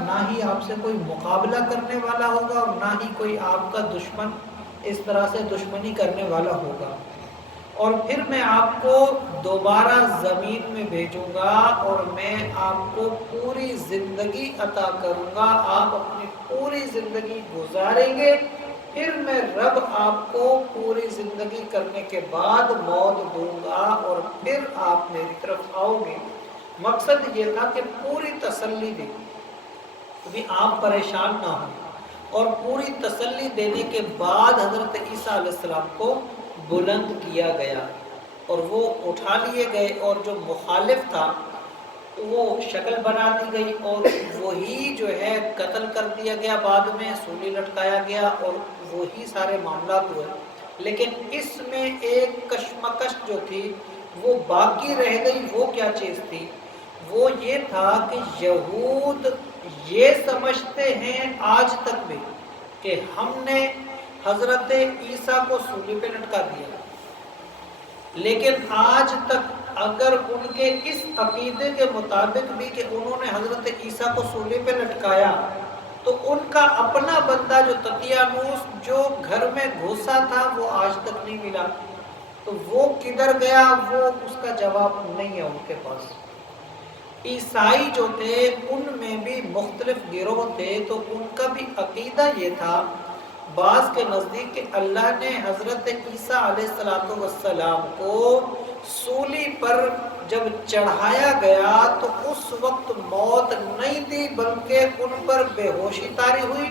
نہ ہی آپ سے کوئی مقابلہ کرنے والا ہوگا اور نہ ہی کوئی آپ کا دشمن اس طرح سے دشمنی کرنے والا ہوگا، اور پھر میں آپ کو دوبارہ زمین میں بھیجوں گا اور میں آپ کو پوری زندگی عطا کروں گا، آپ اپنی پوری زندگی گزاریں گے، پھر میں رب آپ کو پوری زندگی کرنے کے بعد موت دوں گا اور پھر آپ میری طرف آؤ گے۔ مقصد یہ تھا کہ پوری تسلی دے، ابھی آپ پریشان نہ ہوں، اور پوری تسلی دینے کے بعد حضرت عیسیٰ علیہ السلام کو بلند کیا گیا اور وہ اٹھا لیے گئے، اور جو مخالف تھا وہ شکل بنا دی گئی اور وہی جو ہے قتل کر دیا گیا، بعد میں سولی لٹکایا گیا اور وہی سارے معاملات ہوئے۔ لیکن اس میں ایک کشمکش جو تھی وہ باقی رہ گئی، وہ کیا چیز تھی؟ وہ یہ تھا کہ یہود یہ سمجھتے ہیں آج تک بھی کہ ہم نے حضرت عیسیٰ کو سولی پہ لٹکا دیا، لیکن آج تک اگر ان کے اس عقیدے کے مطابق بھی کہ انہوں نے حضرت عیسیٰ کو سولی پہ لٹکایا تو ان کا اپنا بندہ جو تطیانوس جو گھر میں گھسا تھا وہ آج تک نہیں ملا، تو وہ کدھر گیا؟ وہ اس کا جواب نہیں ہے ان کے پاس۔ عیسائی جو تھے ان میں بھی مختلف گروہ تھے، تو ان کا بھی عقیدہ یہ تھا بعض کے نزدیک کہ اللہ نے حضرت عیسیٰ علیہ السلام کو سولی پر جب چڑھایا گیا تو اس وقت موت نہیں دی بلکہ ان پر بے ہوشی طاری ہوئی۔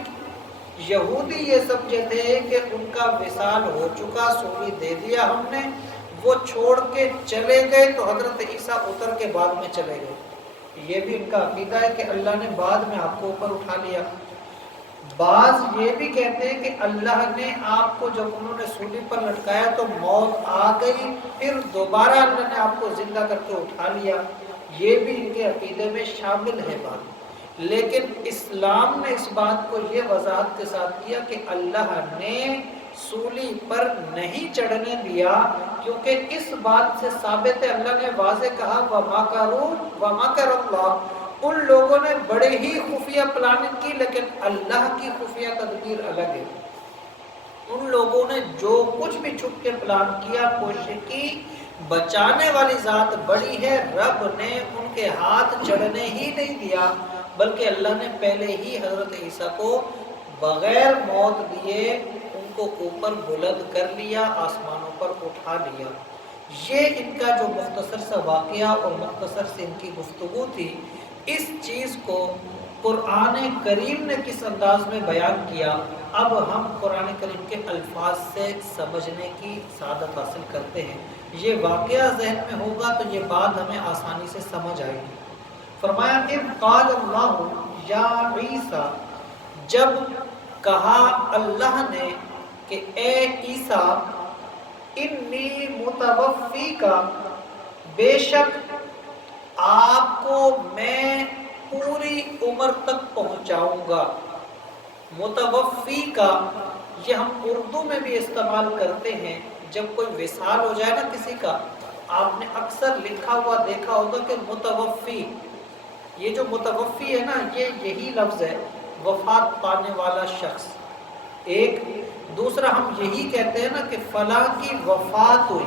یہودی یہ سمجھے تھے کہ ان کا وصال ہو چکا، سولی دے دیا ہم نے، وہ چھوڑ کے چلے گئے تو حضرت عیسیٰ اتر کے بعد میں چلے گئے۔ یہ بھی ان کا عقیدہ ہے کہ اللہ نے بعد میں آپ کو اوپر اٹھا لیا۔ بعض یہ بھی کہتے ہیں کہ اللہ نے آپ کو جب انہوں نے سولی پر لٹکایا تو موت آ گئی، پھر دوبارہ اللہ نے آپ کو زندہ کر کے اٹھا لیا۔ یہ بھی ان کے عقیدے میں شامل ہے بات، لیکن اسلام نے اس بات کو یہ وضاحت کے ساتھ کیا کہ اللہ نے سولی پر نہیں چڑھنے دیا، کیونکہ اس بات سے ثابت ہے، اللہ نے واضح کہا وَمَكَرَ اللَّهُ، ان لوگوں نے بڑے ہی خفیہ پلاننگ کی، لیکن اللہ کی خفیہ تدبیر الگ ہے۔ ان لوگوں نے جو کچھ بھی چھپ کے پلان کیا، کوشش کی، بچانے والی ذات بڑی ہے، رب نے ان کے ہاتھ چڑھنے ہی نہیں دیا، بلکہ اللہ نے پہلے ہی حضرت عیسیٰ کو بغیر موت دیے ان کو اوپر بلند کر لیا، آسمانوں پر اٹھا لیا۔ یہ ان کا جو مختصر سا واقعہ اور مختصر سے ان کی گفتگو تھی، اس چیز کو قرآن کریم نے کس انداز میں بیان کیا، اب ہم قرآن کریم کے الفاظ سے سمجھنے کی سعادت حاصل کرتے ہیں۔ یہ واقعہ ذہن میں ہوگا تو یہ بات ہمیں آسانی سے سمجھ آئے گی۔ فرمایا اذ قال اللہ یا عیسیٰ، جب کہا اللہ نے کہ اے عیسیٰ، انی متوفی کا، بے شک آپ کو میں پوری عمر تک پہنچاؤں گا۔ متوفی کا یہ ہم اردو میں بھی استعمال کرتے ہیں، جب کوئی وصال ہو جائے نا کسی کا، آپ نے اکثر لکھا ہوا دیکھا ہوگا کہ متوفی، یہ جو متوفی ہے نا یہی لفظ ہے وفات پانے والا شخص۔ ایک دوسرا ہم یہی کہتے ہیں نا کہ فلاں کی وفات ہوئی،